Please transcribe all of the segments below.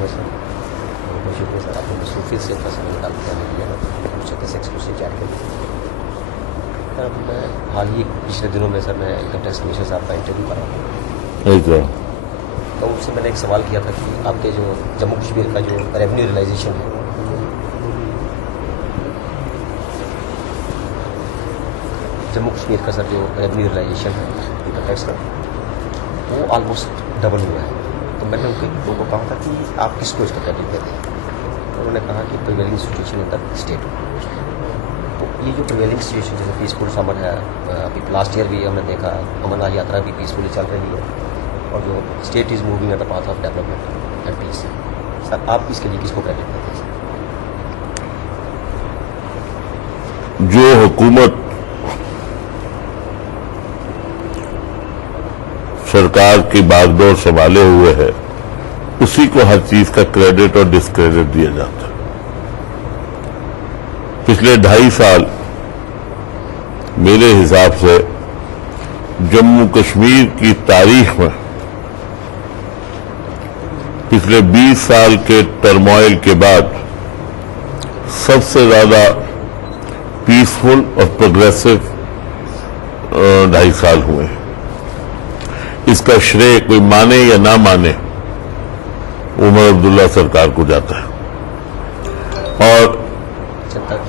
ہے سر. بہت شکریہ سر, آپ نے مصروفیت سے اتنا سمجھ ڈال دیا مجھے کیسے ایکسکلوسیو چیٹ کے لیے. سر اب میں حال ہی پچھلے دنوں میں سر میں انکم ٹیکس کمیشن صاحب کا انٹرویو کر رہا ہوں, تو اس سے میں نے ایک سوال کیا تھا کہ آپ کے جو جموں کشمیر کا جو ریونیو ریلائزیشن ہے, جموں کشمیر کا سر جو ریونیو ریلائزیشن ہے انکم ٹیکس کا, وہ آلموسٹ ڈبل ہوا ہے. تو میں نے ان کے لوگوں کو کہا تھا کہ آپ کس کو اس کا کریڈٹ دیتے ہیں, انہوں نے کہا کہ prevailing situation in the state. تو یہ جو پریویلنگ سچویشن جیسے پیسفل سمر ہے, ابھی لاسٹ ایئر بھی ہم نے دیکھا امرناتھ یاترا بھی پیسفلی چل رہی ہے, اور جو state is moving at the path of development and peace. Sir آپ اس کے لیے کس کو کریڈٹ دیتے ہیں؟ جو حکومت سرکار کی باغ ڈور سنبھالے ہوئے ہے, اسی کو ہر چیز کا کریڈٹ اور ڈسکریڈٹ دیا جاتا ہے. پچھلے 2.5 سال میرے حساب سے جموں کشمیر کی تاریخ میں پچھلے 20 سال کے ٹرموائل کے بعد سب سے زیادہ پیسفل اور پروگریسو 2.5 سال ہوئے ہیں. اس کا شرے کوئی مانے یا نہ مانے عمر عبداللہ سرکار کو جاتا ہے, اور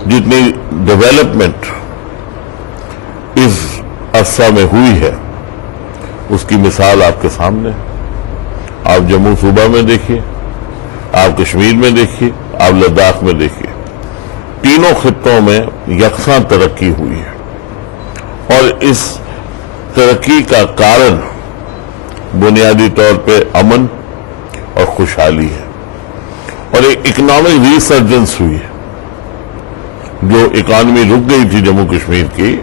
جتنی ڈیولپمنٹ اس عرصہ میں ہوئی ہے اس کی مثال آپ کے سامنے. آپ جموں صوبہ میں دیکھیے, آپ کشمیر میں دیکھیے, آپ لداخ میں دیکھیے, تینوں خطوں میں یکساں ترقی ہوئی ہے, اور اس ترقی کا کارن بنیادی طور پہ امن اور خوشحالی ہے, اور ایک اکنامک ریسرجنس ہوئی ہے. جو اکانومی رک گئی تھی جموں کشمیر کی,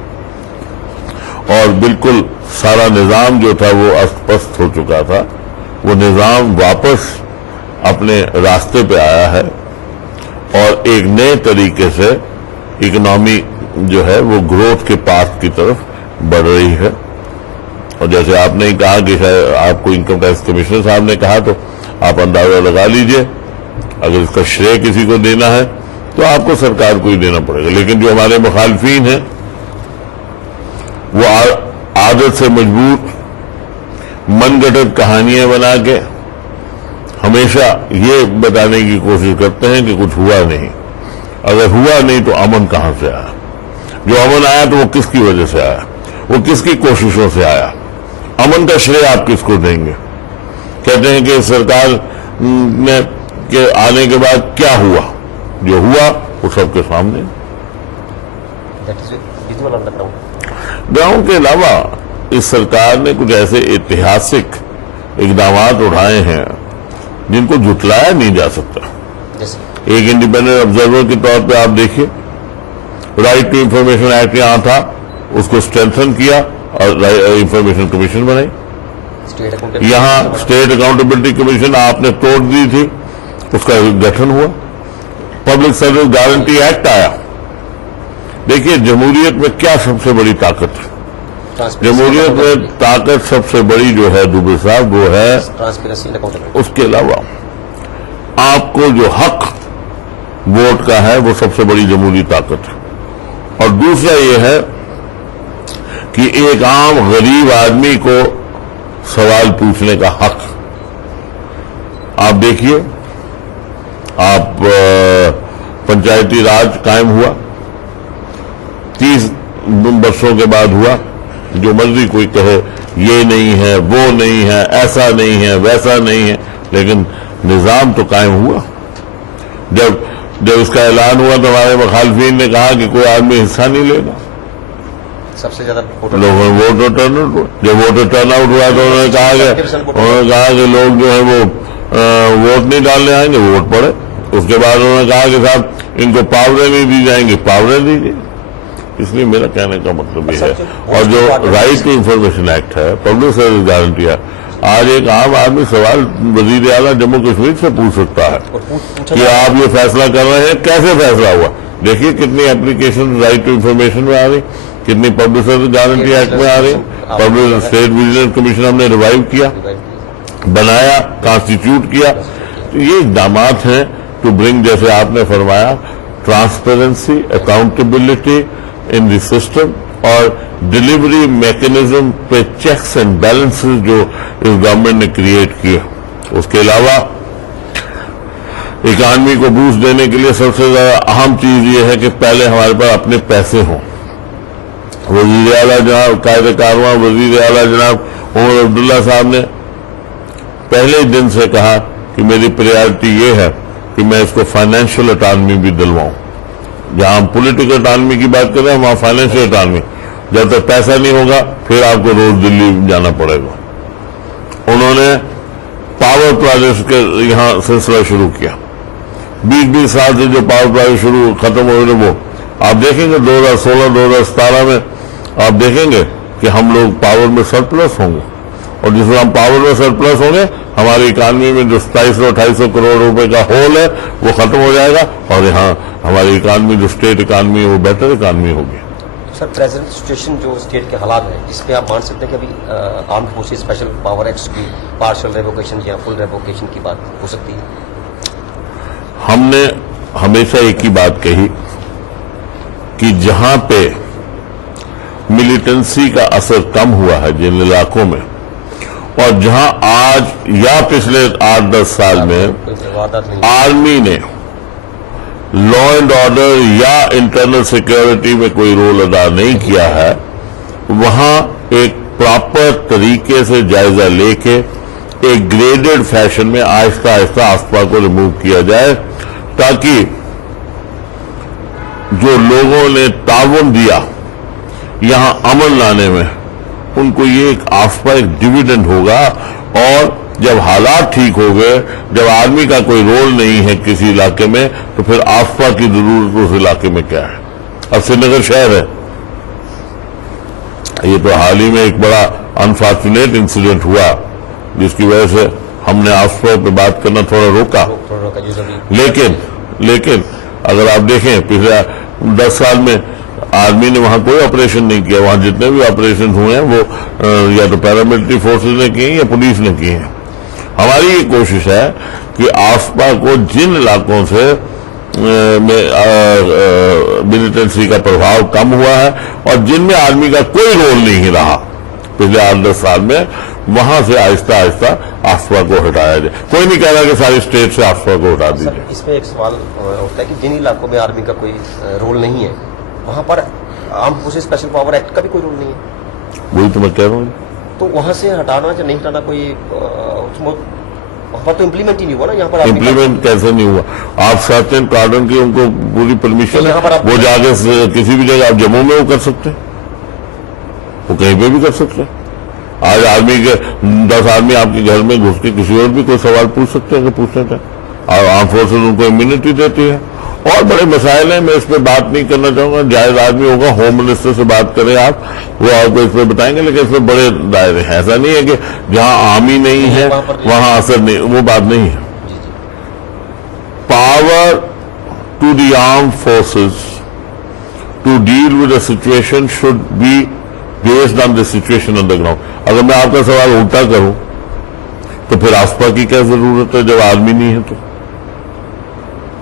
اور بالکل سارا نظام جو تھا وہ است پست ہو چکا تھا, وہ نظام واپس اپنے راستے پہ آیا ہے, اور ایک نئے طریقے سے اکنامی جو ہے وہ گروتھ کے پاتھ کی طرف بڑھ رہی ہے. اور جیسے آپ نے کہا کہ شاید آپ کو انکم ٹیکس کمشنر صاحب نے کہا, تو آپ اندازہ لگا لیجئے, اگر اس کا شرے کسی کو دینا ہے تو آپ کو سرکار کو ہی دینا پڑے گا. لیکن جو ہمارے مخالفین ہیں وہ عادت سے مجبور من گھڑت کہانیاں بنا کے ہمیشہ یہ بتانے کی کوشش کرتے ہیں کہ کچھ ہوا نہیں. اگر ہوا نہیں تو امن کہاں سے آیا؟ جو امن آیا تو وہ کس کی وجہ سے آیا, وہ کس کی کوششوں سے آیا؟ امن کا شرے آپ کس کو دیں گے؟ کہتے ہیں کہ سرکار نے کے آنے کے بعد کیا ہوا, جو ہوا وہ سب کے سامنے. گراؤنڈ کے علاوہ اس سرکار نے کچھ ایسے ایتہاسک اقدامات اٹھائے ہیں جن کو جھٹلایا نہیں جا سکتا. ایک انڈیپینڈنٹ آبزرور کے طور پہ آپ دیکھیے, رائٹ ٹو انفارمیشن ایکٹ یہاں تھا, اس کو اسٹرینتھن کیا اور انفارمیشن کمیشن بنائی. یہاں اسٹیٹ اکاؤنٹیبلٹی کمیشن آپ نے توڑ دی تھی, اس کا گٹھن ہوا. پبلک سروس گارنٹی ایکٹ آیا. دیکھیے جمہوریت میں کیا سب سے بڑی طاقت ہے؟ جمہوریت میں طاقت سب سے بڑی جو ہے دوبے صاحب وہ ہے, اس کے علاوہ آپ کو جو حق ووٹ کا ہے وہ سب سے بڑی جمہوری طاقت ہے. اور دوسرا یہ ہے کہ ایک عام غریب آدمی کو سوال پوچھنے کا حق. آپ دیکھیے, آپ پنچایتی راج قائم ہوا, 30 برسوں کے بعد ہوا, جو مرضی کوئی کہے یہ نہیں ہے, وہ نہیں ہے, ایسا نہیں ہے, ویسا نہیں ہے, لیکن نظام تو قائم ہوا. جب اس کا اعلان ہوا تو ہمارے مخالفین نے کہا کہ کوئی آدمی حصہ نہیں لے گا. سب سے زیادہ لوگوں نے ووٹر ٹرن آؤٹ ہوا. جب ووٹر ٹرن آؤٹ ہوا تو انہوں نے کہا کہ لوگ جو ہے وہ ووٹ نہیں ڈالنے آئیں گے, ووٹ پڑے. اس کے بعد انہوں نے کہا کہ صاحب ان کو پاوریں نہیں دی جائیں گی, پاوریں دیجیے. اس لیے میرا کہنے کا مطلب یہ ہے. اور جو رائٹ ٹو انفارمیشن ایکٹ ہے, پبلک سروس گارنٹی ہے, آج ایک عام آدمی سوال وزیر اعلیٰ جموں کشمیر سے پوچھ سکتا ہے کہ آپ یہ فیصلہ کر رہے ہیں, کیسے فیصلہ ہوا؟ دیکھیے کتنی اپلیکیشن رائٹ ٹو انفارمیشن میں آ رہی, کتنی پبلک سروس گارنٹی ایکٹ میں آ رہی. پبلک اسٹیٹ ویجیلنس کمیشن ہم نے ریوائیو کیا, بنایا, کانسٹیٹیوٹ کیا. یہ اقدامات ہیں ٹو برنگ، جیسے آپ نے فرمایا، transparency, accountability in the system, اور ڈلیوری میکنزم پہ چیکس اینڈ بیلنسز جو اس گورنمنٹ نے کریٹ کیے. اس کے علاوہ اکانومی کو بوسٹ دینے کے لیے سب سے زیادہ اہم چیز یہ ہے کہ پہلے ہمارے پاس اپنے پیسے ہوں. وزیر اعلیٰ جناب قائد کارواں وزیر اعلیٰ جناب عمر عبداللہ صاحب نے پہلے دن سے کہا کہ میری پریارٹی یہ ہے کہ میں اس کو فائنینشیل اٹانومی بھی دلواؤں. جہاں ہم پولیٹیکل اٹانومی کی بات کر رہے ہیں وہاں فائنینشیل اٹانومی. جب تک پیسہ نہیں ہوگا پھر آپ کو روز دلی جانا پڑے گا. انہوں نے پاور پروجیکٹ کے یہاں سلسلہ شروع کیا. 20 سال سے جو پاور پروجیکٹ ختم ہو رہے وہ آپ دیکھیں گے 2016 2017 میں آپ دیکھیں گے کہ ہم لوگ پاور میں سرپلس ہوں گے. اور جس وقت ہم پاور میں سرپلس ہوں گے ہماری اکانومی میں جو 2700-2800 کروڑ روپے کا ہول ہے وہ ختم ہو جائے گا، اور یہاں ہماری اکانومی جو اسٹیٹ اکانومی ہے وہ بیٹر اکانومی ہوگی. سر پریزنٹ سچویشن جو اسٹیٹ کے حالات ہیں اس پہ آپ مان سکتے ہیں کہ ابھی armed forces special power acts کی پارشل ریووکیشن یا فل ریووکیشن کی بات ہو سکتی ہے؟ ہم نے ہمیشہ ایک ہی بات کہی کہ جہاں پہ ملیٹنسی کا اثر کم ہوا ہے جن علاقوں میں، اور جہاں آج یا پچھلے 8-10 سال میں آرمی نے لا اینڈ آرڈر یا انٹرنل سیکیورٹی میں کوئی رول ادا نہیں کیا ہے، وہاں ایک پراپر طریقے سے جائزہ لے کے ایک گریڈڈ فیشن میں آہستہ آہستہ آفپا کو ریموو کیا جائے، تاکہ جو لوگوں نے تعاون دیا یہاں امن لانے میں ان کو یہ ایک آفپا ایک ڈویڈنڈ ہوگا. اور جب حالات ٹھیک ہو گئے، جب آرمی کا کوئی رول نہیں ہے کسی علاقے میں، تو پھر آفپا کی ضرورت اس علاقے میں کیا ہے. اب سری نگر شہر ہے، یہ تو حال ہی میں ایک بڑا انفارچونیٹ انسیڈنٹ ہوا جس کی وجہ سے ہم نے آفپا پہ بات کرنا تھوڑا روکا. لیکن اگر آپ دیکھیں پچھلے 10 سال میں آرمی نے وہاں کوئی آپریشن نہیں کیا. وہاں جتنے بھی آپریشن ہوئے ہیں وہ یا تو پیراملٹری فورسز نے کیے ہیں یا پولیس نے کیے ہیں. ہماری یہ کوشش ہے کہ آفپا کو جن علاقوں سے ملیٹنسی کا پربھاؤ کم ہوا ہے اور جن میں آرمی کا کوئی رول نہیں رہا پچھلے 8-10 سال میں، وہاں سے آہستہ آہستہ آفپا کو ہٹایا جائے. کوئی نہیں کہہ رہا کہ ساری اسٹیٹ سے آفپا کو ہٹا دیجیے. اس میں ایک سوال ہوتا ہے کہ جن علاقوں میں آرمی کا کوئی رول نہیں ہے وہاں پر armed forces special power act کا بھی کوئی رول نہیں ہے. وہی تو میں کہہ رہا ہوں. تو وہاں سے ہٹانا یا نہیں ہٹانا کوئی وہاں پر تو امپلیمنٹ ہی نہیں ہوا نا. یہاں پر امپلیمنٹ کیسے نہیں ہوا؟ آپ چاہتے ہیں پارڈن کی ان کو پوری پرمیشن ہے، وہ جا کے کسی بھی جگہ آپ جموں میں وہ کر سکتے ہیں، وہ کہیں پہ بھی کر سکتے ہیں. آج آرمی کے 10 آدمی آپ کے گھر میں گھس کے کسی اور بھی کوئی سوال پوچھ سکتے ہیں کہ پوچھنا چاہیں، اور آرم فورسز ان کو امیونٹی دیتی ہے. اور بڑے مسائل ہیں، میں اس پہ بات نہیں کرنا چاہوں گا. جائز آدمی ہوگا ہوم منسٹر سے بات کریں آپ، وہ آپ کو اس پہ بتائیں گے. لیکن اس میں بڑے دائرے ہیں. ایسا نہیں ہے کہ جہاں آرمی نہیں ہے وہاں اثر نہیں، وہ بات نہیں ہے. Power to the armed forces to deal with a situation should be based on the situation on the ground. اگر میں آپ کا سوال الٹا کروں تو پھر آفپا کی کیا ضرورت ہے جب آرمی نہیں ہے؟ تو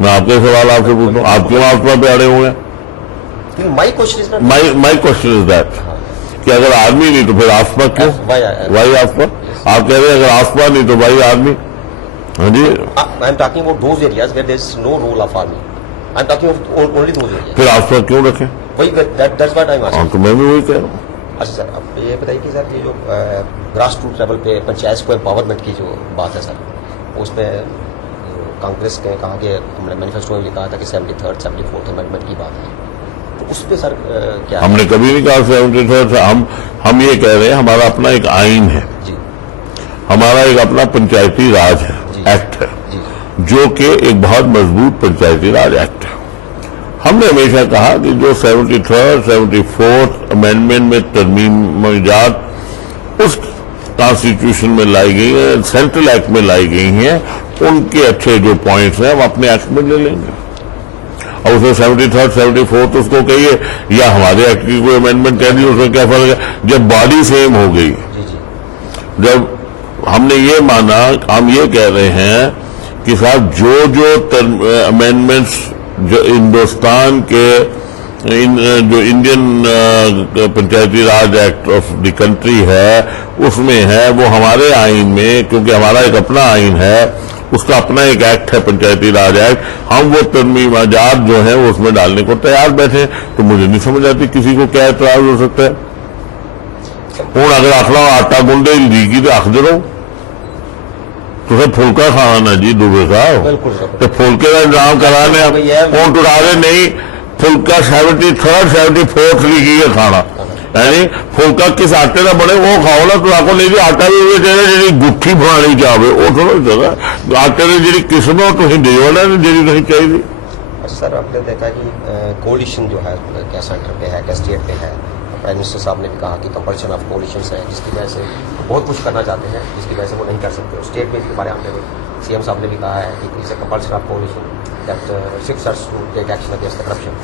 میں آپ کے سوال آپ سے پوچھتا ہوں، آپ کیوں آفپا پہ اڑے ہوئے ہیں؟ مائی کوشچن از دیٹ کہ اگر آرمی نہیں تو پھر آفپا کیوں؟ وائی آفپا؟ آپ کہہ رہے ہیں اگر آفپا نہیں تو وائی آرمی. ہاں جی، پھر آفپا کیوں رکھیں؟ تو میں بھی وہی کہہ رہا ہوں. اچھا سر، اب یہ بتائیے کہ سر یہ جو گراس روٹ لیول پہ پنچایت کو امپاورمنٹ کی جو بات ہے سر، اس میں کانگریس کے کہا کہ ہم نے مینیفیسٹو میں لکھا تھا کہ 73rd 74th امینڈمنٹ کی بات ہے، تو اس پہ سر کیا؟ ہم نے کبھی نہیں کہا 73rd. ہم یہ کہہ رہے ہیں ہمارا اپنا ایک آئین ہے جی، ہمارا ایک اپنا پنچایتی راج ہے ایکٹ ہے جی، جو کہ ایک بہت مضبوط پنچایتی راج ایکٹ ہے. ہم نے ہمیشہ کہا کہ جو 73rd 74th امینڈمنٹ میں ترمیم ایجاد اس کانسٹیٹیوشن میں لائی گئی ہے، سینٹرل ایکٹ میں لائی گئی ہیں، ان کے اچھے جو پوائنٹس ہیں وہ اپنے ایکٹ میں لے لیں گے. اور اس میں 73rd 74th اس کو کہیے یا ہمارے ایکٹ کی کوئی امینڈمنٹ کہہ دی، اس میں کیا فرق ہے؟ جب باڈی سیم ہو گئی، جب ہم نے یہ مانا، ہم یہ کہہ رہے ہیں کہ صاحب جو امینڈمنٹس جو ہندوستان کے جو Indian Panchayati Raj act of the country ہے اس میں ہے، وہ ہمارے آئین میں، کیونکہ ہمارا ایک اپنا آئین ہے، اس کا اپنا ایک ایکٹ ہے پنچایتی راج ایکٹ، ہم وہ ترمیمات جو ہیں وہ اس میں ڈالنے کو تیار بیٹھے ہیں. تو مجھے نہیں سمجھ آتی کسی کو کیا اعتراض ہو سکتا ہے. ہوں اگر آخلا آٹا گنڈے لیگی تو آخ دو تو پھلکا کھانا جی دوبے صاحب، تو پھلکے کا انتظام کرانے کون ٹوٹا دے نہیں. پھلکا 73rd 74th لکھی ہے کھانا، یعنی پھلکا کس آٹے کا بنے وہ کھاؤ نا. تو آپ کو نہیں جی آٹا بھی جی گٹھی بنانی چاہے وہ تھوڑا چاہتا آٹے کی جی قسم ہے تو دیو نا جی نہیں چاہیے. سر آپ نے دیکھا کہ کولیشن جو ہے کیا سینٹر پہ ہے کیا اسٹیٹ پہ ہے. پرائم منسٹر صاحب نے بھی کہا کہ کمپلشن آف کولیشنس ہے، جس کی وجہ سے بہت کچھ کرنا چاہتے ہیں جس کی وجہ سے وہ نہیں کر سکتے. اسٹیٹ میں اس کے بارے میں سی ایم صاحب نے بھی کہا ہے کہ it's a compulsion of coalition that sucks to take action against the corruption.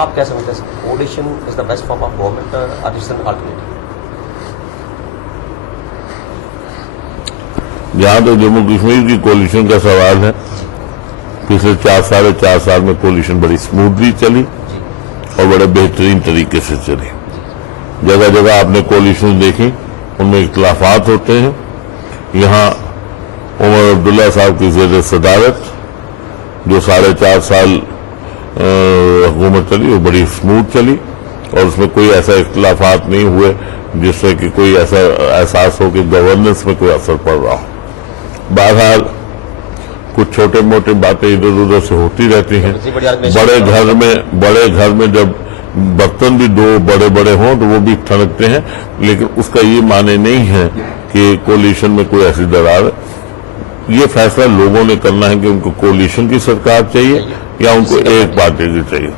آپ کیا سمجھتے ہیں coalition is the best form of government اور از این آلٹرنیٹو؟ جہاں تو جموں کشمیر کی کولیشن کا سوال ہے، پچھلے 4.5 سال میں کولیشن بڑی اسموتھلی چلی اور بڑے بہترین طریقے سے چلی. جگہ جگہ آپ نے کولیشن دیکھی، ان میں اختلافات ہوتے ہیں. یہاں عمر عبداللہ صاحب کی زیر صدارت جو 4.5 سال حکومت چلی وہ بڑی اسموتھ چلی اور اس میں کوئی ایسا اختلافات نہیں ہوئے جس سے کہ کوئی ایسا احساس ہو کہ گورننس میں کوئی اثر پڑ رہا ہو. بہرحال کچھ چھوٹے موٹے باتیں ادھر ادھر سے ہوتی رہتی ہیں. بڑے گھر میں جب برتن بھی دو بڑے بڑے ہوں تو وہ بھی ٹھنکتے ہیں، لیکن اس کا یہ معنی نہیں ہے کہ کولیشن میں کوئی ایسی درار ہے. یہ فیصلہ لوگوں نے کرنا ہے کہ ان کو کولیشن کی سرکار چاہیے یا ان کو ایک پارٹی کی چاہیے.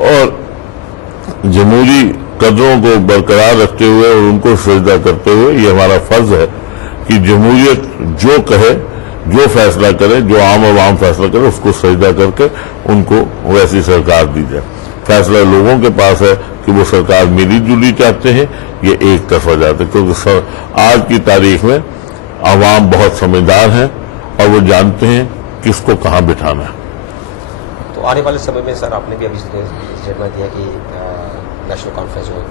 اور جمہوری قدروں کو برقرار رکھتے ہوئے اور ان کو سجدہ کرتے ہوئے یہ ہمارا فرض ہے کہ جمہوریت جو کہے، جو فیصلہ کرے، جو عام عوام فیصلہ کرے، اس کو سجدہ کر کے ان کو ویسی سرکار دی جائے. فیصلہ لوگوں کے پاس ہے کہ وہ سرکار ملی جلی چاہتے ہیں یہ ایک طرفہ جاتے ہیں، کیونکہ آج کی تاریخ میں عوام بہت سمجھدار ہیں اور وہ جانتے ہیں کس کو کہاں بٹھانا ہے. تو آنے والے سمے میں سر آپ نے بھی ابھی اسٹیٹمنٹ دیا کہ نیشنل کانفرنس جو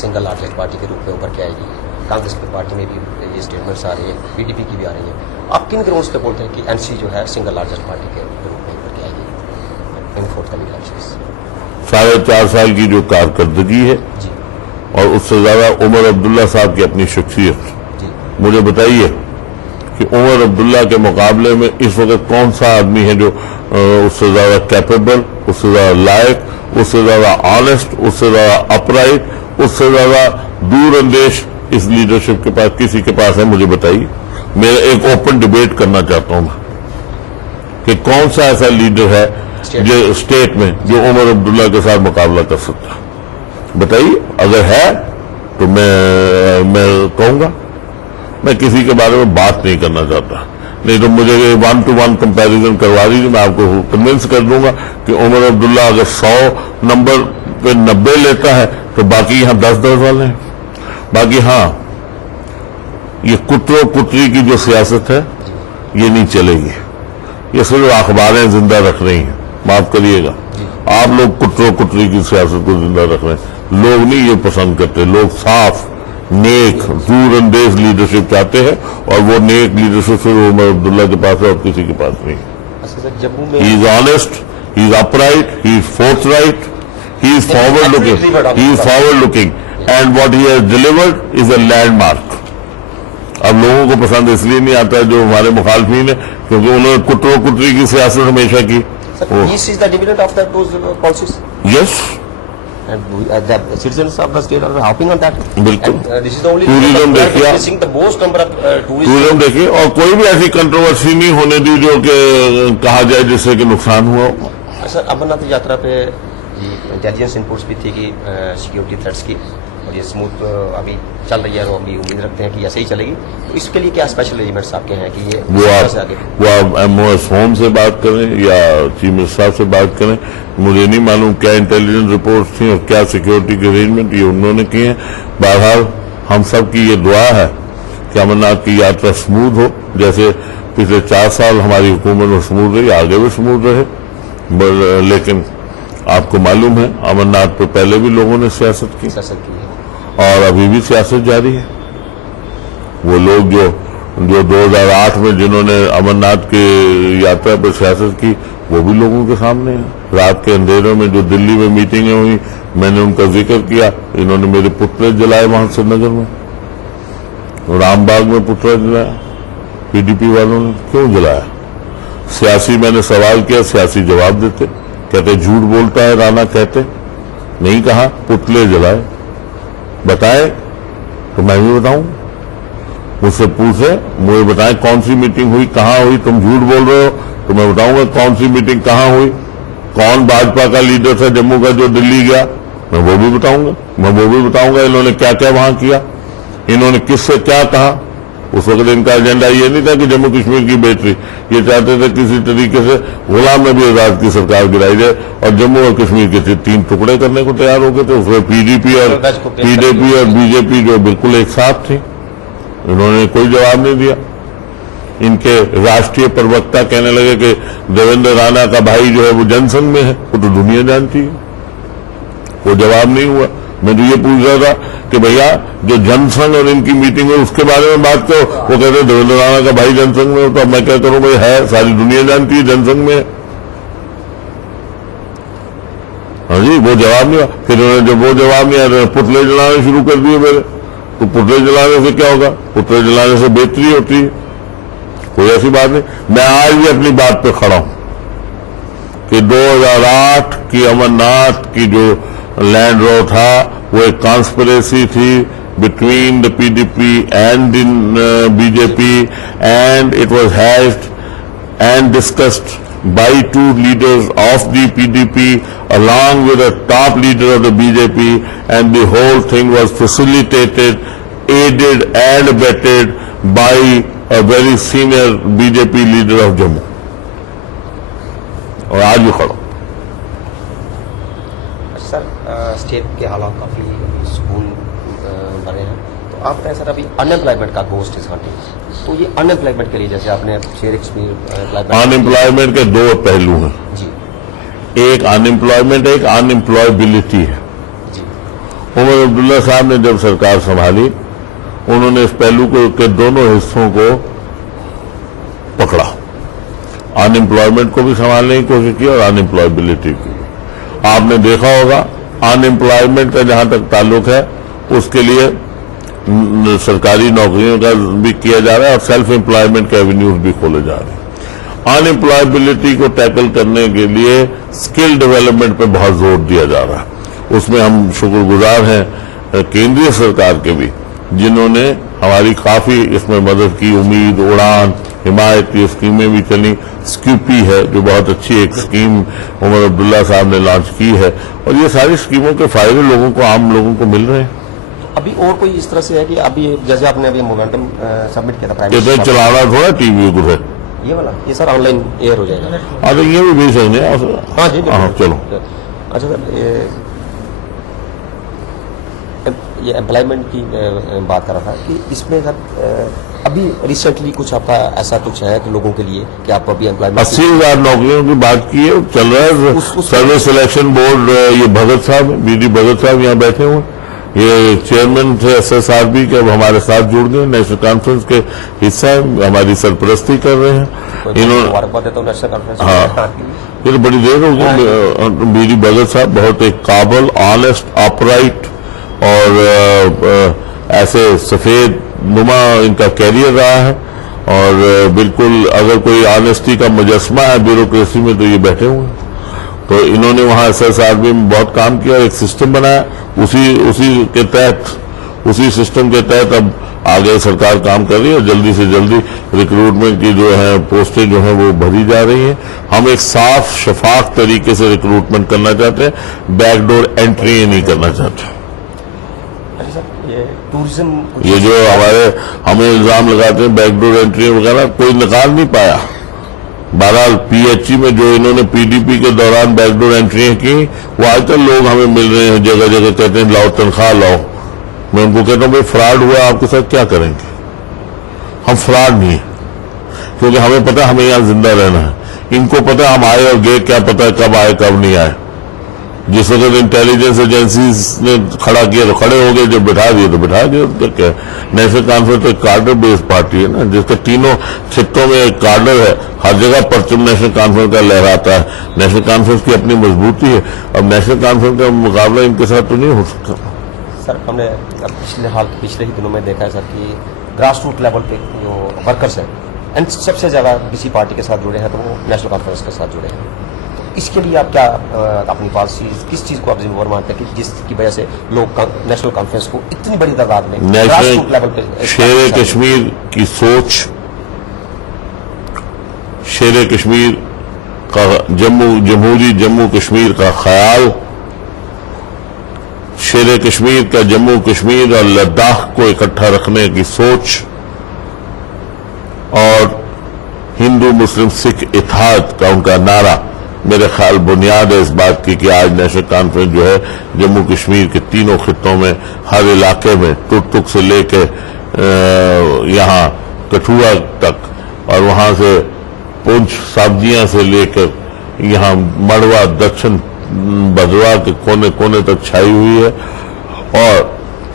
سنگل لارجسٹ پارٹی کے روپ میں ابھر کے آئے گی. کانگریس کی پارٹی میں بھی یہ اسٹیٹمنٹس آ رہی ہیں، پی ڈی پی کی بھی آ رہی ہیں. آپ کن گراؤنڈس پہ بولتے ہیں کہ این سی جو ہے سنگل لارجسٹ پارٹی کے روپ میں ابھر کے آئے گی ان فورتھ کمنگ الیکشنز؟ 4.5 سال کی جو کارکردگی ہے اور اس سے زیادہ عمر عبداللہ صاحب کی اپنی شخصیت، مجھے بتائیے کہ عمر عبداللہ کے مقابلے میں اس وقت کون سا آدمی ہے جو اس سے زیادہ کیپیبل، اس سے زیادہ لائق، اس سے زیادہ آنےسٹ، اس سے زیادہ اپرائٹ، اس سے زیادہ دور اندیش اس لیڈرشپ کے پاس کسی کے پاس ہے؟ مجھے بتائیے. میں ایک اوپن ڈیبیٹ کرنا چاہتا ہوں کہ کون سا ایسا لیڈر ہے جو اسٹیٹ میں جو عمر عبداللہ کے ساتھ مقابلہ کر سکتا ہے؟ بتائیے. اگر ہے تو میں کہوں گا. میں کسی کے بارے میں بات نہیں کرنا چاہتا، نہیں تو مجھے 1 to 1 کمپیریزن کروا دیجیے، میں آپ کو کنونس کر دوں گا کہ عمر عبداللہ اگر 100 نمبر پہ 90 لیتا ہے تو باقی یہاں 10 والے ہیں. باقی ہاں یہ کتروں کتری کی جو سیاست ہے یہ نہیں چلے گی. یہ صرف اخباریں زندہ رکھ رہی ہیں، معاف کریے گا. آپ لوگ کتروں کتری کی سیاست کو زندہ رکھ رہے ہیں. لوگ نہیں یہ پسند کرتے. لوگ صاف نیک دور اندیز لیڈرشپ چاہتے ہیں اور وہ نیک لیڈرشپ صرف عمر عبداللہ کے پاس ہے اور کسی کے پاس نہیں. He is honest, he is upright, he is forthright, he is forward looking and what he has delivered is a landmark. اب لوگوں کو پسند اس لیے نہیں آتا جو ہمارے مخالفین ہیں کیونکہ انہوں نے کٹرو کٹری کی سیاست ہمیشہ کی. This is the dividend of those policies. Yes. And the citizens of the state are hopping on that. بالکل. This is the only tourism دیکھیے، the most number of tourism دیکھیے اور کوئی بھی ایسی کنٹروورسی نہیں ہونے دی جو کہ کہا جائے جس سے کہ نقصان ہوا. سر امرناتھ یاترا پہ انٹیلیجنس انپوٹس بھی تھی کہ سیکیورٹی تھریٹس کی اور یہ اسموتھ ابھی چل رہی ہے اور ابھی امید رکھتے ہیں کہ ایسے ہی چلے گی. تو اس کے لیے کیا اسپیشل ارینجمنٹس آپ کے ہیں کہ یہ وہ آپ ایم او ایس ہوم سے بات کریں یا چیف منسٹر صاحب سے بات کریں. مجھے نہیں معلوم کیا انٹیلیجنس رپورٹس تھیں اور کیا سیکیورٹی کے ارینجمنٹ یہ انہوں نے کیے ہیں. بہرحال ہم سب کی یہ دعا ہے کہ امرناتھ کی یاترا سموتھ ہو، جیسے پچھلے 4 سال ہماری حکومت میں سموتھ رہی، آگے بھی سموتھ رہے. لیکن آپ کو معلوم ہے امرناتھ پہ پہلے بھی لوگوں نے سیاست کی اور ابھی بھی سیاست جاری ہے. وہ لوگ جو 2008 میں جنہوں نے امرناتھ کی یاترا پہ سیاست کی وہ بھی لوگوں کے سامنے ہے. رات کے اندھیروں میں جو دلی میں میٹنگیں ہوئی میں نے ان کا ذکر کیا. انہوں نے میرے پتلے جلائے وہاں سری نگر میں، رام باغ میں پتلا جلایا. پی ڈی پی والوں نے کیوں جلایا؟ سیاسی میں نے سوال کیا، سیاسی جواب دیتے، کہتے جھوٹ بولتا ہے رانا، کہتے نہیں کہا پتلے جلائے. بتائیں تو میں بھی بتاؤں، مجھ سے پوچھے، مجھے بتائیں کون سی میٹنگ ہوئی، کہاں ہوئی. تم جھوٹ بول رہے ہو تو میں بتاؤں گا کون سی میٹنگ کہاں ہوئی، کون بھاجپا کا لیڈر تھا جموں کا جو دلی گیا، میں وہ بھی بتاؤں گا. انہوں نے کیا کیا وہاں کیا، انہوں نے کس سے کیا کہا. اس وقت ان کا ایجنڈا یہ نہیں تھا کہ جموں کشمیر کی بہتری، یہ چاہتے تھے کسی طریقے سے غلام نبی آزاد کی سرکار گرائی جائے اور جموں اور کشمیر کے 3 ٹکڑے کرنے کو تیار ہو گئے تھے. اس میں پی ڈی پی اور بی جے پی جو بالکل ایک ساتھ تھی. انہوں نے کوئی جواب نہیں دیا. ان کے راشٹریہ پروکتا کہنے لگے کہ دیویندر رانا کا بھائی جو ہے وہ جن سنگھ میں ہے، وہ تو دنیا جانتی ہے. وہ جواب نہیں ہوا. میں تو یہ پوچھ رہا تھا کہ بھیا جو جن سنگھ اور ان کی میٹنگ ہے اس کے بارے میں بات کرو. وہ کہتے ہیں دیویندر رانا کا بھائی جن سنگھ میں، تو اب میں کیا کروں بھائی، ہے ساری دنیا جانتی ہے جن سنگھ میں ہے. ہاں جی، وہ جواب نہیں ہوا. پھر انہوں نے جب وہ جواب نہیں آیا پتلے جلانے شروع کر دیے میرے. تو پتلے جلانے سے کیا ہوگا؟ پتلے جلانے سے بہتری ہوتی ہے، کوئی ایسی بات نہیں. میں آج بھی اپنی بات پہ کھڑا ہوں کہ 2008 کی امرناتھ کی جو لینڈ رو تھا وہ ایک کانسپریسی تھی between the P D P and B J P, and it was hashed and discussed by 2 leaders of the PDP along with a top leader of the BJP, and the whole thing was facilitated, aided and abetted by a very senior BJP leader of Jammu. اور آج بھی کھڑا. سر state کے حالات کافی سکون بنے ہیں، تو آپ کا سر ابھی ان امپلائمنٹ کا گوسٹ از ہنٹنگ، تو یہ ان امپلائمنٹ کے لیے جیسے آپ نے شیئر ان امپلائمنٹ کے 2 پہلو ہیں جی. ایک ان امپلائمنٹ ہے، ایک ان امپلائبلٹی ہے. جی. عمر عبداللہ صاحب نے جب سرکار سنبھالی انہوں نے اس پہلو کے دونوں حصوں کو پکڑا. ان امپلائمنٹ کو بھی سنبھالنے کی کوشش کی اور ان امپلائبلٹی کی. آپ نے دیکھا ہوگا ان امپلائمنٹ کا جہاں تک تعلق ہے اس کے لیے سرکاری نوکریوں کا بھی کیا جا رہا ہے اور سیلف امپلائمنٹ کے ایونیوز بھی کھولے جا رہے ہیں. ان امپلائبلٹی کو ٹیکل کرنے کے لیے اسکل ڈیولپمنٹ پہ بہت زور دیا جا رہا ہے. اس میں ہم شکر گزار ہیں کیندری سرکار کے بھی جنہوں نے ہماری کافی اس میں مدد کی. امید، اڑان، حمایت کی اسکیمیں بھی چلی. اسکیوپی ہے جو بہت اچھی ایک اسکیم عمر عبداللہ صاحب نے لانچ کی ہے، اور یہ ساری اسکیموں کے فائدے لوگوں کو، عام لوگوں کو مل رہے ہیں. ابھی اور کوئی اس طرح سے ہے کہ ابھی جیسے آپ نے ابھی مومنٹم سبمٹ کیا تھا یہ چلانا تھوڑا ٹی وی کو ہے یہ والا، یہ سر آن لائن ایئر ہو جائے گا. ہاں تو یہ بھی بھیج سکتے ہیں. ہاں جی ہاں چلو. اچھا سر، یہ امپلائمنٹ کی بات کر رہا تھا کہ اس میں سر ابھی ریسنٹلی کچھ آپ کا ایسا کچھ ہے کہ لوگوں کے لیے کہ آپ ابھی امپلائمنٹ 80,000 نوکریوں کی بات کی ہے، چل رہا ہے. سروس سلیکشن بورڈ، یہ بھگت صاحب، بی ڈی بھگت صاحب یہاں بیٹھے ہوئے، یہ چیئرمین تھے SSRB کے، اب ہمارے ساتھ جڑ گئے، نیشنل کانفرنس کے حصہ ہیں، ہماری سرپرستی کر رہے ہیں. ہاں یہ بڑی دیر ہو گئی. بی ڈی بھگت صاحب بہت ایک قابل، آنےسٹ، آپرائٹ اور ایسے سفید نما ان کا کیریئر رہا ہے، اور بالکل اگر کوئی آنےسٹی کا مجسمہ ہے بیوروکریسی میں تو یہ بیٹھے ہوئے ہیں. تو انہوں نے وہاں SSRB میں بہت کام کیا، ایک سسٹم بنایا، اسی کے تحت، اسی سسٹم کے تحت اب آگے سرکار کام کر رہی ہے اور جلدی سے جلدی ریکروٹمنٹ کی جو ہے پوسٹیں جو ہیں وہ بھری جا رہی ہیں. ہم ایک صاف شفاف طریقے سے ریکروٹمنٹ کرنا چاہتے ہیں، بیک ڈور انٹری نہیں کرنا چاہتے. یہ جو ہمیں الزام لگاتے ہیں بیک ڈور انٹری وغیرہ، کوئی نکال نہیں پایا. بہرحال PHE میں جو انہوں نے PDP کے دوران بیک ڈور انٹریاں کی، وہ آج کل لوگ ہمیں مل رہے ہیں جگہ جگہ، کہتے ہیں لاؤ تنخواہ لاؤ. میں ان کو کہتا ہوں بھائی فراڈ ہوا، آپ کے ساتھ کیا کریں گے؟ ہم فراڈ نہیں ہیں، کیونکہ ہمیں پتہ ہمیں یہاں زندہ رہنا ہے. ان کو پتہ ہم آئے اور گئے، کیا پتہ کب آئے کب نہیں آئے. جس وقت انٹیلیجنس ایجنسیز نے کھڑا کیا تو کھڑے ہو گئے، جب بٹھا دیے تو بٹھا دیے. کیا نیشنل کانفرنس ایک کارڈر بیس پارٹی ہے نا، جس کا تینوں خطوں میں ایک کارڈر ہے. ہر جگہ پرچم نیشنل کانفرنس کا لہراتا ہے. نیشنل کانفرنس کی اپنی مضبوطی ہے. اب نیشنل کانفرنس کا مقابلہ ان کے ساتھ تو نہیں ہو سکتا. سر ہم نے پچھلے ہی دنوں میں دیکھا ہے سر کہ گراس روٹ لیول پہ جو ورکرس ہیں اینڈ سب سے زیادہ کسی پارٹی کے ساتھ جڑے ہیں تو وہ نیشنل کانفرنس کے ساتھ جڑے ہیں. اس کے لیے آپ کیا اپنی پالیسی کس چیز کو آپ ذمہ مانتے ہیں کہ جس کی وجہ سے لوگ نیشنل کانفرنس کو اتنی بڑی تعداد میں گراس روٹ لیول پہ شیر کشمیر کی سوچ، شیر کشمیر کا جمہوری جموں کشمیر کا خیال، شیر کشمیر کا جموں کشمیر اور لداخ کو اکٹھا رکھنے کی سوچ، اور ہندو مسلم سکھ اتحاد کا ان کا نعرہ میرے خیال بنیاد ہے اس بات کی کہ آج نیشنل کانفرنس جو ہے جموں کشمیر کے تینوں خطوں میں ہر علاقے میں ٹک ٹک سے لے کے یہاں کٹھوعہ تک اور وہاں سے پونچھ سابجیاں سے لے کر یہاں مڑوا دکشن بدوا کے کونے کونے تک چھائی ہوئی ہے. اور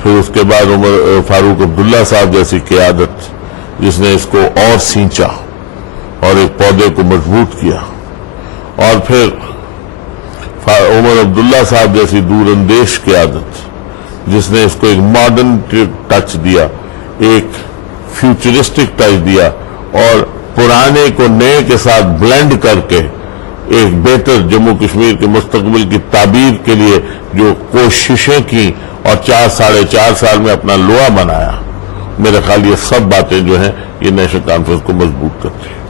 پھر اس کے بعد عمر فاروق عبداللہ صاحب جیسی قیادت جس نے اس کو اور سینچا اور ایک پودے کو مضبوط کیا، اور پھر عمر عبداللہ صاحب جیسی دور اندیش قیادت جس نے اس کو ایک ماڈرن ٹچ دیا، ایک فیوچرسٹک ٹچ دیا اور پرانے کو نئے کے ساتھ بلینڈ کر کے ایک بہتر جموں کشمیر کے مستقبل کی تعبیر کے لیے جو کوششیں کی اور 4-4.5 سال میں اپنا لوہا بنایا. میرے خیال یہ سب باتیں جو ہیں یہ نیشنل کانفرنس کو مضبوط کرتی ہیں.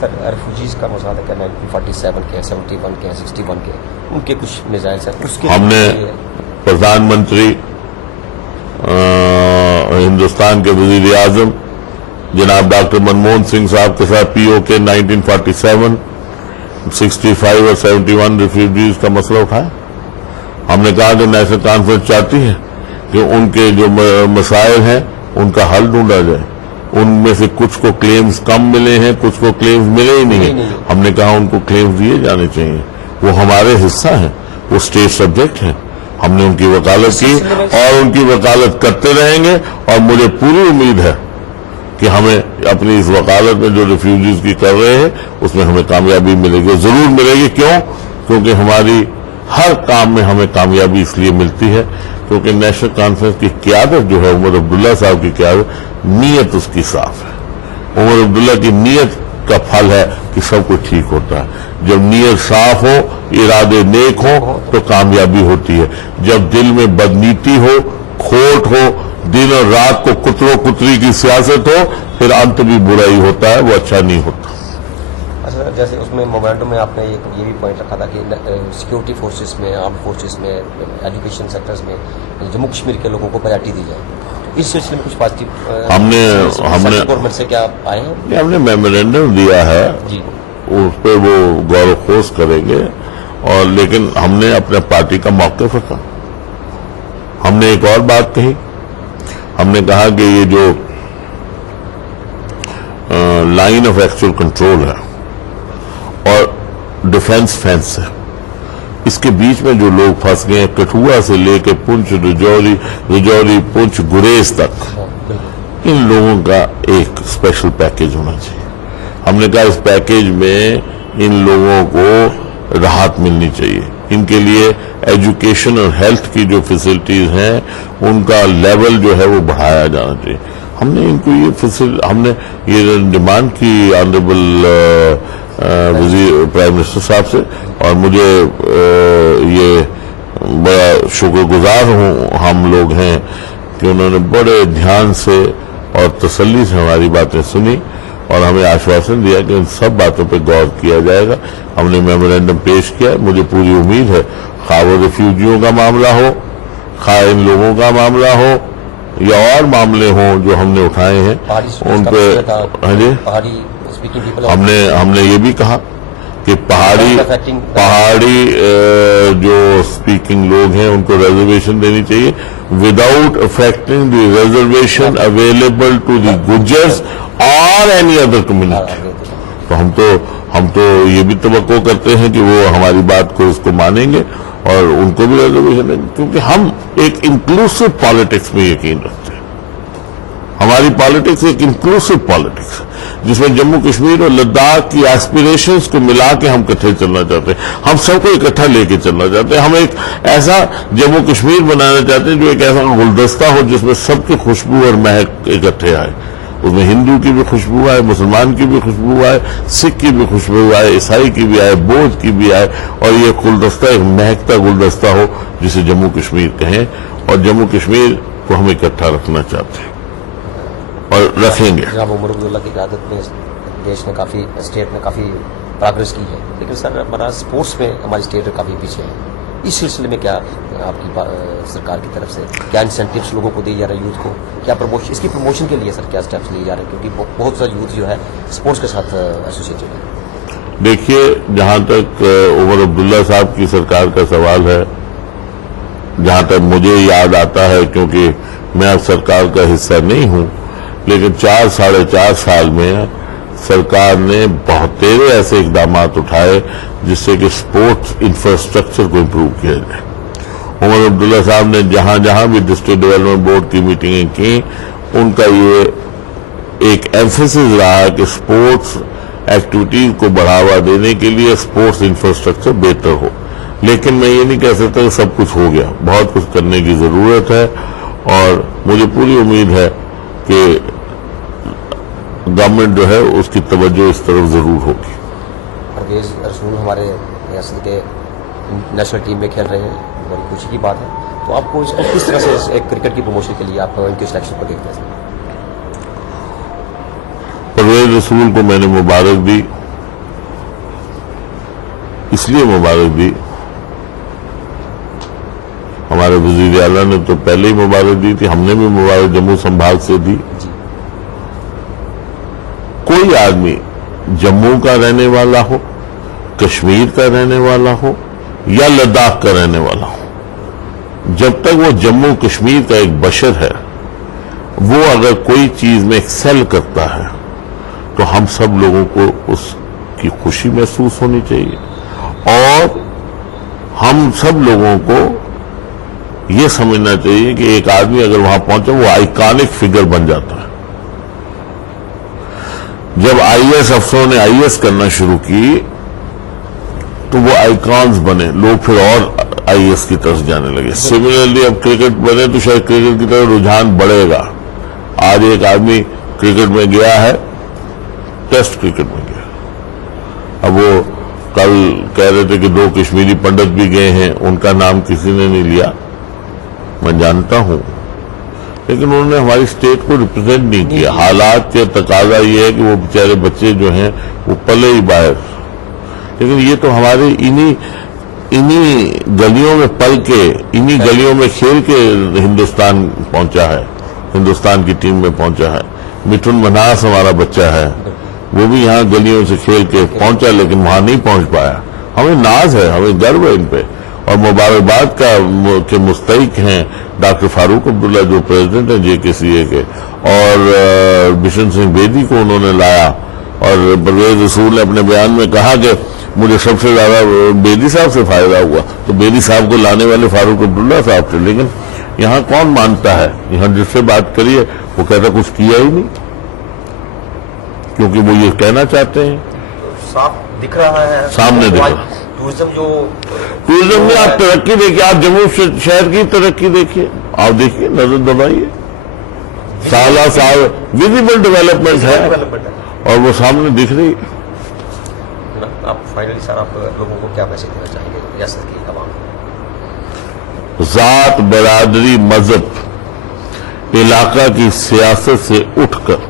سر ریفیوجیز کا مسئلہ کیا 1947 کے 71 کے 61 کے ان کے کچھ میزائل سر ہم نے پردھان منتری ہندوستان کے وزیر اعظم جناب ڈاکٹر منموہن سنگھ صاحب کے ساتھ پی او کے 1947 65 اور 71 ریفیوجیز کا مسئلہ اٹھایا. ہم نے کہا کہ نیشنل کانفرنس چاہتی ہے کہ ان کے جو مسائل ہیں ان کا حل ڈھونڈا جائے. ان میں سے کچھ کو کلیمز کم ملے ہیں، کچھ کو کلیمز ملے ہی نہیں ہیں. ہم نے کہا ان کو کلیمز دیے جانے چاہیے، وہ ہمارے حصہ ہیں، وہ اسٹیٹ سبجیکٹ ہیں. ہم نے ان کی وکالت کی اور ان کی وکالت کرتے رہیں گے، اور مجھے پوری امید ہے کہ ہمیں اپنی اس وکالت میں جو ریفیوجیز کی کر رہے ہیں اس میں ہمیں کامیابی ملے گی، ضرور ملے گی. کیوں؟ کیونکہ ہماری ہر کام میں ہمیں کامیابی اس لیے ملتی ہے کیونکہ نیشنل کانفرنس کی قیادت جو ہے عمر عبداللہ صاحب کی قیادت، نیت اس کی صاف ہے. عمر عبداللہ کی نیت کا پھل ہے کہ سب کچھ ٹھیک ہوتا ہے. جب نیت صاف ہو، ارادے نیک ہو تو کامیابی ہوتی ہے. جب دل میں بدنیتی ہو، کھوٹ ہو، دن اور رات کو کتر و کتری کی سیاست ہو، پھر انت بھی برائی ہوتا ہے، وہ اچھا نہیں ہوتا. اچھا، جیسے اس میں مومنٹم میں آپ نے یہ بھی پوائنٹ رکھا تھا کہ سیکورٹی فورسز میں، آرم فورسز میں، ایجوکیشن سیکٹرز میں جموں کشمیر کے لوگوں کو پریارٹی دی جائے. اس سلسلے میں کچھ پازیٹیو ہم نے گورنمنٹ سے کیا آئے ہیں؟ ہم نے میمورینڈم دیا ہے جی، اس پہ وہ غور و خوض کریں گے. اور لیکن ہم نے اپنے پارٹی کا موقف رکھا. ہم نے ایک اور بات کہی، ہم نے کہا کہ یہ جو لائن آف ایکچوئل کنٹرول ہے اور ڈیفنس فینس ہے، اس کے بیچ میں جو لوگ پھنس گئے ہیں، کٹھوعہ سے لے کے پنچ رجوری پنچ گریز تک، ان لوگوں کا ایک اسپیشل پیکیج ہونا چاہیے. ہم نے کہا اس پیکیج میں ان لوگوں کو راحت ملنی چاہیے. ان کے لیے ایجوکیشن اور ہیلتھ کی جو فیسلٹیز ہیں ان کا لیول جو ہے وہ بڑھایا جانا چاہیے. ہم نے ان کو ہم نے یہ ڈیمانڈ کی آنریبل وزیر پرائم منسٹر صاحب سے، اور مجھے یہ بڑا شکر گزار ہوں ہم لوگ ہیں کہ انہوں نے بڑے دھیان سے اور تسلی سے ہماری باتیں سنی اور ہمیں آشواسن دیا کہ ان سب باتوں پہ غور کیا جائے گا. ہم نے میمورینڈم پیش کیا. مجھے پوری امید ہے خواہ وہ ریفیوجیوں کا معاملہ ہو، خواہ ان لوگوں کا معاملہ ہو یا اور معاملے ہوں جو ہم نے اٹھائے ہیں ان پہ. ہاں جی، ہم نے یہ بھی کہا کہ پہاڑی جو اسپیکنگ لوگ ہیں ان کو ریزرویشن دینی چاہیے without affecting the reservation available to the Gujjars or any other community. تو ہم تو یہ بھی توقع کرتے ہیں کہ وہ ہماری بات کو اس کو مانیں گے اور ان کو بھی ریزرویشن دیں گے، کیونکہ ہم ایک انکلوسو پالیٹکس میں یقین رکھتے ہیں. ہماری پالیٹکس ایک انکلوسو پالیٹکس جس میں جموں کشمیر اور لداخ کی ایسپیریشنز کو ملا کے ہم اکٹھے چلنا چاہتے ہیں. ہم سب کو اکٹھا لے کے چلنا چاہتے ہیں. ہم ایک ایسا جموں کشمیر بنانا چاہتے ہیں جو ایک ایسا گلدستہ ہو جس میں سب کی خوشبو اور مہک اکٹھے آئے. اس میں ہندو کی بھی خوشبو آئے، مسلمان کی بھی خوشبو آئے، سکھ کی بھی خوشبو آئے، عیسائی کی بھی آئے، بودھ کی بھی آئے، اور یہ گلدستہ ایک مہکتا گلدستہ ہو جسے جموں کشمیر کہیں. اور جموں کشمیر کو ہم اکٹھا رکھنا چاہتے ہیں اور رکھیں گے. جناب عمر عبداللہ کی قیادت میں دیش نے کافی اسٹیٹ نے کافی پروگرس کی ہے، لیکن سر ہمارا اسپورٹس میں ہماری اسٹیٹ کافی پیچھے ہے. اس سلسلے میں کیا آپ کی سرکار کی طرف سے کیا انسینٹیوز لوگوں کو دی جا رہے ہیں، یوتھ کو کیا پروموشن، اس کی پروموشن کے لیے سر کیا اسٹیپس لیے جا رہے ہیں، کیونکہ بہت سارا یوتھ جو ہے اسپورٹس کے ساتھ ایسوسیٹڈ ہے؟ دیکھیے، جہاں تک عمر عبداللہ صاحب کی سرکار کا سوال ہے، جہاں تک مجھے یاد آتا ہے، کیونکہ میں اب سرکار کا حصہ نہیں ہوں، لیکن 4-4.5 سال میں سرکار نے بہت تیرے ایسے اقدامات اٹھائے جس سے کہ سپورٹس انفراسٹرکچر کو امپروو کیا جائے. عمر عبداللہ صاحب نے جہاں جہاں بھی ڈسٹرکٹ ڈیولپمنٹ بورڈ کی میٹنگیں کی، ان کا یہ ایک ایمفیسس رہا کہ سپورٹس ایکٹیویٹیز کو بڑھاوا دینے کے لیے سپورٹس انفراسٹرکچر بہتر ہو. لیکن میں یہ نہیں کہہ سکتا کہ سب کچھ ہو گیا، بہت کچھ کرنے کی ضرورت ہے، اور مجھے پوری امید ہے کہ گورنمنٹ جو ہے اس کی توجہ اس طرف ضرور ہوگی. پرویز رسول ہمارے ریاست کے نیشنل ٹیم میں کھیل رہے ہیں، بڑی خوشی کی بات ہے. تو آپ کو اس کو کس طرح سے ایک کرکٹ کی پروموشن کے لیے آپ ان کے سلیکشن کو دیکھتے ہیں؟ پرویز رسول کو میں نے مبارک دی، اس لیے مبارک دی، ہمارے وزیر اعلیٰ نے تو پہلے ہی مبارک دی تھی، ہم نے بھی مبارک جموں سنبھاگ سے دی. کوئی آدمی جموں کا رہنے والا ہو، کشمیر کا رہنے والا ہو یا لداخ کا رہنے والا ہو، جب تک وہ جموں کشمیر کا ایک بشر ہے، وہ اگر کوئی چیز میں ایکسل کرتا ہے تو ہم سب لوگوں کو اس کی خوشی محسوس ہونی چاہیے، اور ہم سب لوگوں کو یہ سمجھنا چاہیے کہ ایک آدمی اگر وہاں پہنچا وہ آئیکانک فگر بن جاتا ہے. جب آئی ایس افسروں نے آئی ایس کرنا شروع کی تو وہ آئیکانز بنے، لوگ پھر اور آئی ایس کی طرف جانے لگے. سملرلی اب کرکٹ بنے تو شاید کرکٹ کی طرف رجحان بڑھے گا. آج ایک آدمی کرکٹ میں گیا ہے، ٹیسٹ کرکٹ میں گیا. اب وہ کل کہہ رہے تھے کہ 2 کشمیری پنڈت بھی گئے ہیں، ان کا نام کسی نے نہیں لیا، میں جانتا ہوں، لیکن انہوں نے ہماری اسٹیٹ کو ریپرزینٹ نہیں کیا. حالات کا تقاضا یہ ہے کہ وہ بیچارے بچے جو ہیں وہ پلے ہی باہر، لیکن یہ تو ہمارے انہی گلیوں میں پل کے، انہی گلیوں میں کھیل کے ہندوستان پہنچا ہے، ہندوستان کی ٹیم میں پہنچا ہے. مٹھن منہاس ہمارا بچہ ہے، وہ بھی یہاں گلیوں سے کھیل کے پہنچا، لیکن وہاں نہیں پہنچ پایا. ہمیں ناز ہے، ہمیں گرو ہے ان پہ، اور مبارکباد کے مستحق ہیں ڈاکٹر فاروق عبداللہ جو پریزیڈنٹ ہیں جے کے سی اے کے، اور بشن سنگھ بیدی کو انہوں نے لایا. اور پرویز رسول نے اپنے بیان میں کہا کہ مجھے سب سے زیادہ بیدی صاحب سے فائدہ ہوا، تو بیدی صاحب کو لانے والے فاروق عبداللہ صاحب تھے. لیکن یہاں کون مانتا ہے؟ یہاں جس سے بات کریے وہ کہتا کچھ کیا ہی نہیں، کیونکہ وہ یہ کہنا چاہتے ہیں. صاف دکھ رہا ہے سامنے دکھ رہا. ٹورزم میں آپ ترقی دیکھیے، آپ جموں شہر کی ترقی دیکھیے، آپ دیکھیے، نظر دبائیے، سالہ سال ویزیبل ڈیولپمنٹ ہے اور وہ سامنے دکھ رہی. آپ فائنلی سر آپ لوگوں کو کیا میسج دینا چاہیں گے ریاست کی عوام؟ ذات، برادری، مذہب، علاقہ کی سیاست سے اٹھ کر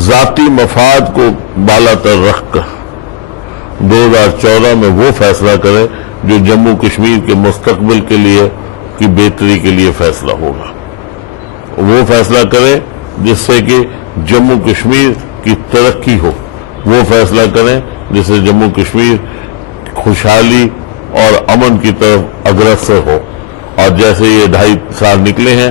ذاتی مفاد کو بالا تر رکھ کر 2014 میں وہ فیصلہ کرے جو جموں کشمیر کے مستقبل کے لیے کی بہتری کے لیے فیصلہ ہوگا. وہ فیصلہ کرے جس سے کہ جموں کشمیر کی ترقی ہو، وہ فیصلہ کریں جس سے جموں کشمیر خوشحالی اور امن کی طرف اگرسر ہو. اور جیسے یہ 2.5 سال نکلے ہیں